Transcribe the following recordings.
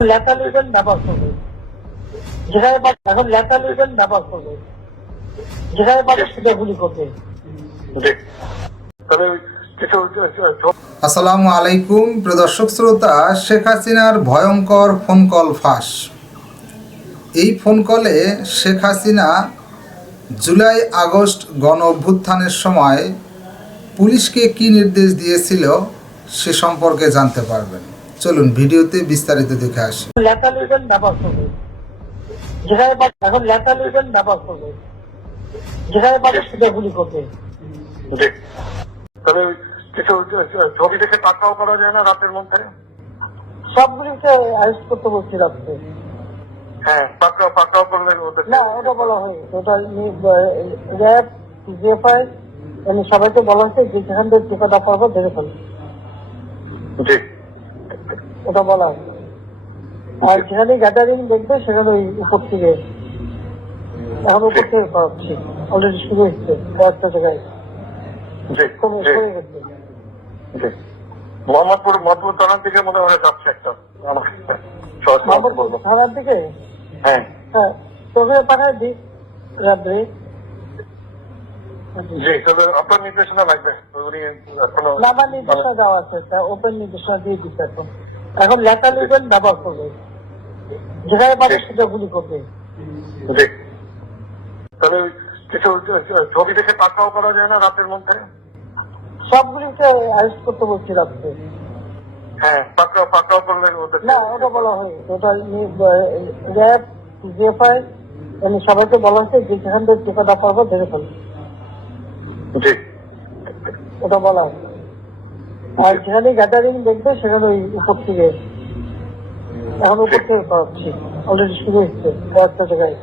লেখা লিখবেন ব্যবহার করবে। যেখানে পারে এখন লেখা লিখবেন ব্যবহার করবে। যেখানে পারে গুলি করবে। তবে আসসালামু আলাইকুম প্রিয় দর্শক শ্রোতা শেখ হাসিনার ভয়ঙ্কর ফোন কল ফাঁস। এই ফোন কলে শেখ হাসিনা জুলাই আগস্ট গণ অভ্যুত্থানের সময় পুলিশকে কি নির্দেশ দিয়েছিল সে সম্পর্কে জানতে পারবেন। চলুন ভিডিওতে বিস্তারিত দেখে আসি। যেখানে পারে এখন লেখা লিখবেন ব্যবহার করবে। যেখানে পারে সেটা গুলি করবে। তবে কিছু ছবি দেখে করা যায় না রাতের মধ্যে? সবগুলিকে অ্যারেস্ট করতে বলছি রাত্রে। হ্যাঁ করলে না ওটা বলা হয় ওটা র্যাব জিএফআই এমনি সবাইকে বলা হয়েছে যে যেখান থেকে টিকাটা পারব ধরে ফেল জি। ওটা বলা হয় আর যেখানে গ্যাদারিং দেখবে সেখানে ওই উপর থেকে এখন উপর থেকে করাচ্ছি অলরেডি শুরু হচ্ছে কয়েকটা জায়গায়। কমে কমে গেছে। মোহাম্মদপুর মধুপুর থানার দিকে মনে হয় যাচ্ছে একটা। থানার দিকে? হ্যাঁ। হ্যাঁ তোকে পাঠায় দিই রাত্রে। জি তবে আপনার নির্দেশনা লাগবে। উনি এখনও না আমার নির্দেশনা দেওয়া আছে। ওপেন নির্দেশনা দিয়ে দিচ্ছে এখন। এখন লেখা লিখবেন ব্যবহার করবে যেখানে পারে সেটা গুলি করবে তবে কিছু ছবি দেখে পাকাও করা যায় না রাতের মধ্যে? সবগুলিকে অ্যারেস্ট করতে বলছি রাত্রে। হ্যাঁ করলে না ওটা বলা হয় ওটা র্যাব জিএফআই এমনি সবাইকে বলা যে যেখান থেকে টিকাটা পারব ধরে ফেল জি। ওটা বলা হয় আর যেখানে গ্যাদারিং দেখবে সেখানে ওই উপর থেকে এখন উপর থেকে করাচ্ছি অলরেডি শুরু হচ্ছে কয়েকটা জায়গায়।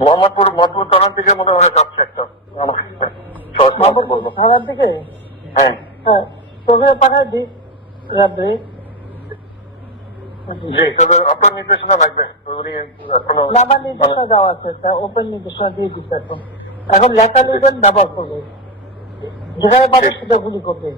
মোহাম্মদপুর থানার মনে হয় একটা। থানার হ্যাঁ। হ্যাঁ তোকে পাঠায় দিই রাত্রে। জি তবে আপনার নির্দেশনা লাগবে। আমার নির্দেশনা দেওয়া আছে। ওপেন নির্দেশনা দিয়ে দিচ্ছে এখন। এখন লেখা লিখবেন ব্যবহার করবে যেখানে পারে সেটা গুলি করবে।